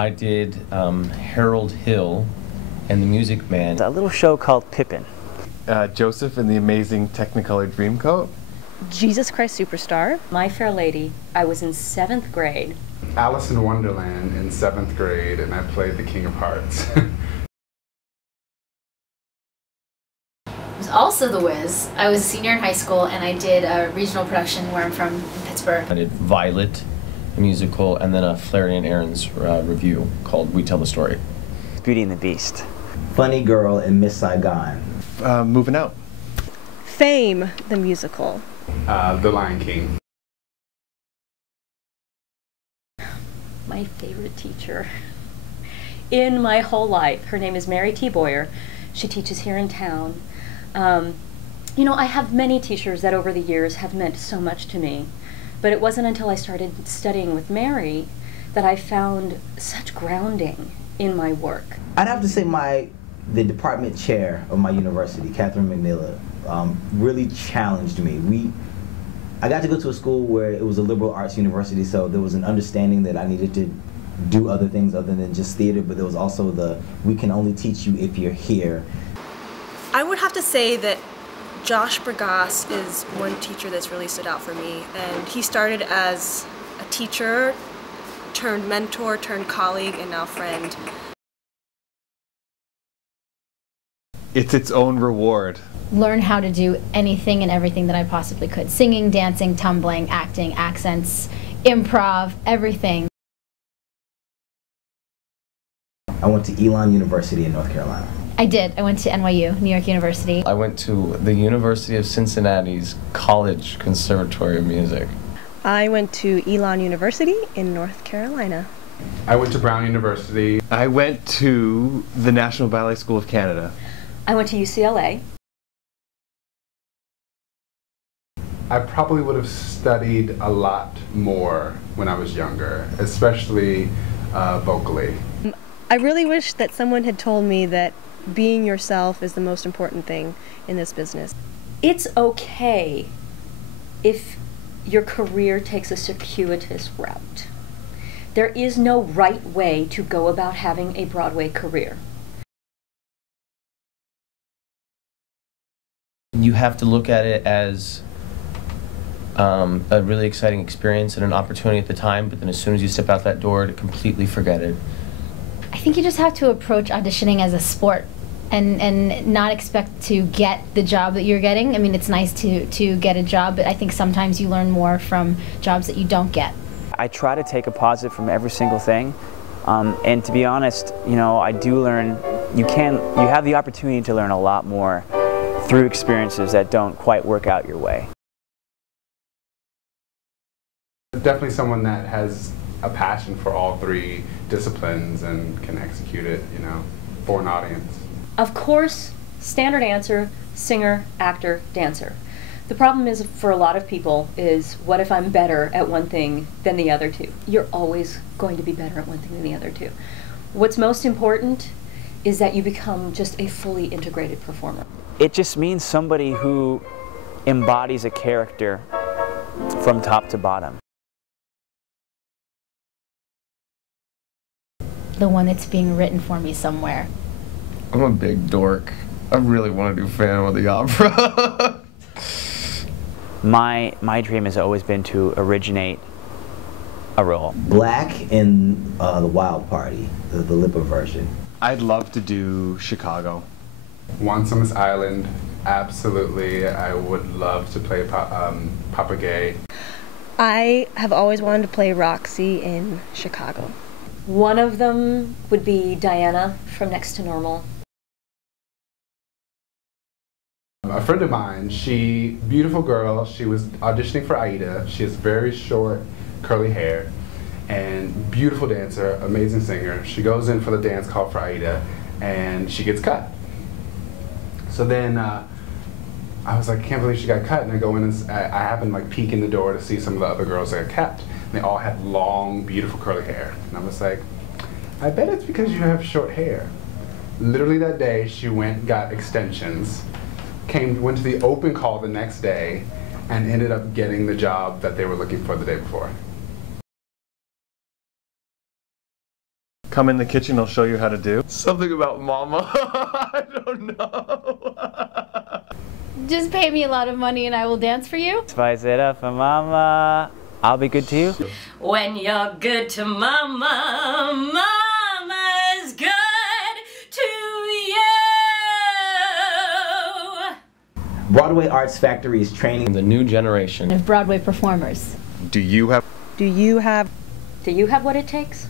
I did Harold Hill and the Music Man. A little show called Pippin. Joseph and the Amazing Technicolor Dreamcoat. Jesus Christ Superstar. My Fair Lady. I was in 7th grade. Alice in Wonderland in 7th grade, and I played the King of Hearts. It was also The Wiz. I was a senior in high school, and I did a regional production where I'm from in Pittsburgh. I did Violet, a musical, and then a Flaherty and Aaron's review called We Tell the Story. Beauty and the Beast. Funny Girl in Miss Saigon. Moving Out. Fame, the musical. The Lion King. My favorite teacher in my whole life. Her name is Mary T. Boyer. She teaches here in town. You know, I have many teachers that over the years have meant so much to me, but it wasn't until I started studying with Mary that I found such grounding in my work. I'd have to say the department chair of my university, Catherine McNeila, really challenged me. I got to go to a school where it was a liberal arts university, so there was an understanding that I needed to do other things other than just theater, but there was also we can only teach you if you're here. I would have to say that Josh Bergasse is one teacher that's really stood out for me, and he started as a teacher, turned mentor, turned colleague, and now friend. It's its own reward. Learn how to do anything and everything that I possibly could. Singing, dancing, tumbling, acting, accents, improv, everything. I went to Elon University in North Carolina. I did. I went to NYU, New York University. I went to the University of Cincinnati's College Conservatory of Music. I went to Elon University in North Carolina. I went to Brown University. I went to the National Ballet School of Canada. I went to UCLA. I probably would have studied a lot more when I was younger, especially vocally. I really wish that someone had told me that being yourself is the most important thing in this business. It's okay if your career takes a circuitous route. There is no right way to go about having a Broadway career. You have to look at it as a really exciting experience and an opportunity at the time, but then as soon as you step out that door, to completely forget it. I think you just have to approach auditioning as a sport and not expect to get the job that you're getting. I mean, it's nice to get a job, but I think sometimes you learn more from jobs that you don't get. I try to take a positive from every single thing, and to be honest, you know, I do learn. You have the opportunity to learn a lot more through experiences that don't quite work out your way. Definitely someone that has a passion for all three disciplines and can execute it, you know, for an audience. Of course, standard answer, singer, actor, dancer. The problem is for a lot of people is, what if I'm better at one thing than the other two? You're always going to be better at one thing than the other two. What's most important is that you become just a fully integrated performer. It just means somebody who embodies a character from top to bottom. The one that's being written for me somewhere. I'm a big dork. I really want to do Phantom of the Opera. My dream has always been to originate a role. Black in The Wild Party, the Lipper version. I'd love to do Chicago. Once on this island, absolutely. I would love to play Papa Gay. I have always wanted to play Roxy in Chicago. One of them would be Diana from Next to Normal. A friend of mine, beautiful girl, she was auditioning for Aida. She has very short, curly hair, and beautiful dancer, amazing singer. She goes in for the dance call for Aida, and she gets cut. So then I was like, I can't believe she got cut, and I go in and I happened to like peek in the door to see some of the other girls that got cut. And they all had long, beautiful curly hair. And I was like, I bet it's because you have short hair. Literally that day, she went, got extensions, went to the open call the next day, and ended up getting the job that they were looking for the day before. come in the kitchen, they'll show you how to do? Something about mama. I don't know. Just pay me a lot of money and I will dance for you. Spice it up for mama. I'll be good to you. When you're good to mama, mama's good to you. Broadway Arts Factory is training The new generation. Of Broadway performers. Do you have Do you have what it takes?